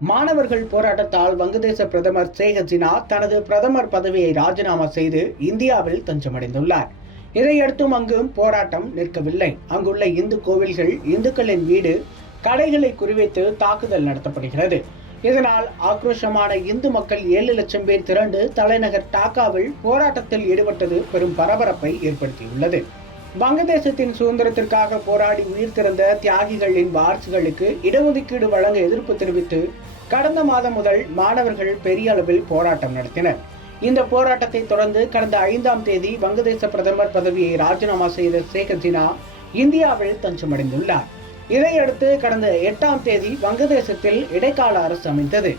மாணவர்கள் போராட்டத்தால் வங்கதேச பிரதமர் ஷேக் ஹசீனா தனது பிரதமர் பதவியை ராஜினாமா செய்து இந்தியாவில் தஞ்சமடைந்துள்ளார். இதையடுத்தும் அங்கும் போராட்டம் நிற்கவில்லை. அங்குள்ள இந்து கோவில்கள், இந்துக்களின் வீடு, கடைகளை குறிவைத்து தாக்குதல் நடத்தப்படுகிறது. இதனால் ஆக்ரோஷமான இந்து மக்கள் 7 லட்சம் பேர் திரண்டு தலைநகர் டாக்காவில் போராட்டத்தில் ஈடுபட்டது பெரும் பரபரப்பை ஏற்படுத்தியுள்ளது. வங்கதேசத்தின் சுதந்திரத்திற்காக போராடி உயிர் திறந்த தியாகிகளின் வாரிசுகளுக்கு இடஒதுக்கீடு வழங்க எதிர்ப்பு தெரிவித்து கடந்த மாதம் முதல் மாணவர்கள் பெரிய அளவில் போராட்டம் நடத்தினர். இந்த போராட்டத்தை தொடர்ந்து கடந்த 5ஆம் தேதி வங்கதேச பிரதமர் பதவியை ராஜினாமா செய்த ஷேக் ஹசீனா இந்தியாவில் தஞ்சமடைந்துள்ளார். இதையடுத்து கடந்த 8ஆம் தேதி வங்கதேசத்தில் இடைக்கால அரசு அமைந்தது.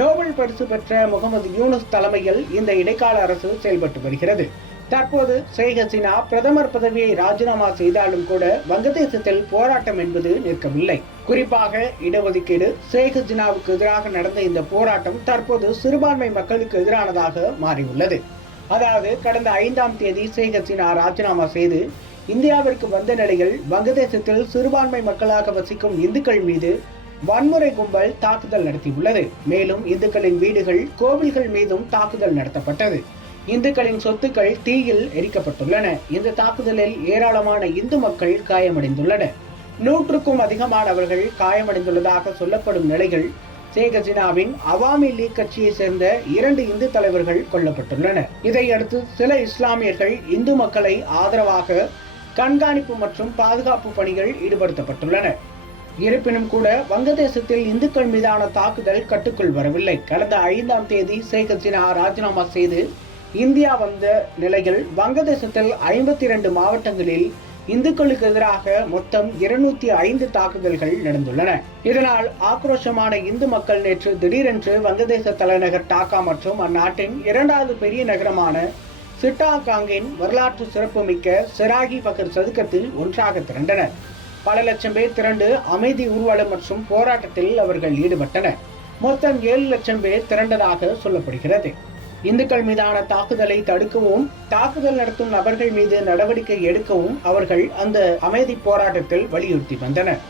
நோபல் பரிசு பெற்ற முகமது யூனுஸ் தலைமையில் இந்த இடைக்கால அரசு செயல்பட்டு வருகிறது. தற்போது ஷேக் ஹசீனா பிரதமர் பதவியை ராஜினாமா செய்தாலும் கூட வங்கதேசத்தில் போராட்டம் என்பது நிற்கவில்லை. குறிப்பாக இடஒதுக்கீடு, ஷேக் ஹசீனாவுக்கு எதிராக நடந்த இந்த போராட்டம் தற்போது சிறுபான்மை மக்களுக்கு எதிரானதாக மாறியுள்ளது. அதாவது கடந்த 5ஆம் தேதி ஷேக் ஹசீனா ராஜினாமா செய்து இந்தியாவிற்கு வந்த நிலையில் வங்கதேசத்தில் சிறுபான்மை மக்களாக வசிக்கும் இந்துக்கள் மீது வன்முறை கும்பல் தாக்குதல் நடத்தியுள்ளது. மேலும் இந்துக்களின் வீடுகள், கோவில்கள் மீதும் தாக்குதல் நடத்தப்பட்டது. இந்துக்களின் சொத்துக்கள் தீயில் எரிக்கப்பட்டுள்ளன. இந்த தாக்குதலில் ஏராளமான இந்து மக்கள் காயமடைந்துள்ளனர். 100க்கும் அதிகமானவர்கள் காயமடைந்துள்ளதாக சொல்லப்படும் நிலையில் ஷேக் ஹசீனாவின் அவாமி லீக் கட்சியை சேர்ந்த 2 இந்து தலைவர்கள் கொல்லப்பட்டுள்ளனர். இதையடுத்து சில இஸ்லாமியர்கள் இந்து மக்களை ஆதரவாக கண்காணிப்பு மற்றும் பாதுகாப்பு பணிகள் ஈடுபடுத்தப்பட்டுள்ளன. இருப்பினும் கூட வங்கதேசத்தில் இந்துக்கள் மீதான தாக்குதல் கட்டுக்குள் வரவில்லை. கடந்த 5ஆம் தேதி ஷேக் ஹசீனா ராஜினாமா செய்து இந்தியா வந்த நிலையில் வங்கதேசத்தில் 52 மாவட்டங்களில் இந்துக்களுக்கு எதிராக மொத்தம் 205 தாக்குதல்கள் நடந்துள்ளன. இதனால் ஆக்ரோஷமான இந்து மக்கள் நேற்று திடீரென்று வங்கதேச தலைநகர் டாக்கா மற்றும் அந்நாட்டின் 2வது பெரிய நகரமான சிட்டாகாங்கின் வரலாற்று சிறப்புமிக்க செராகி பகர் சதுக்கத்தில் ஒன்றாக திரண்டனர். பல லட்சம் பேர் திரண்டு அமைதி ஊர்வலம் மற்றும் போராட்டத்தில் அவர்கள் ஈடுபட்டனர். மொத்தம் 7 லட்சம் பேர் திரண்டதாக சொல்லப்படுகிறது. இந்துக்கள் மீதான தாக்குதலை தடுக்கவும், தாக்குதல் நடத்தும் நபர்கள் மீது நடவடிக்கை எடுக்கவும் அவர்கள் அந்த அமைதி போராட்டத்தில் வலியுறுத்தி வந்தனர்.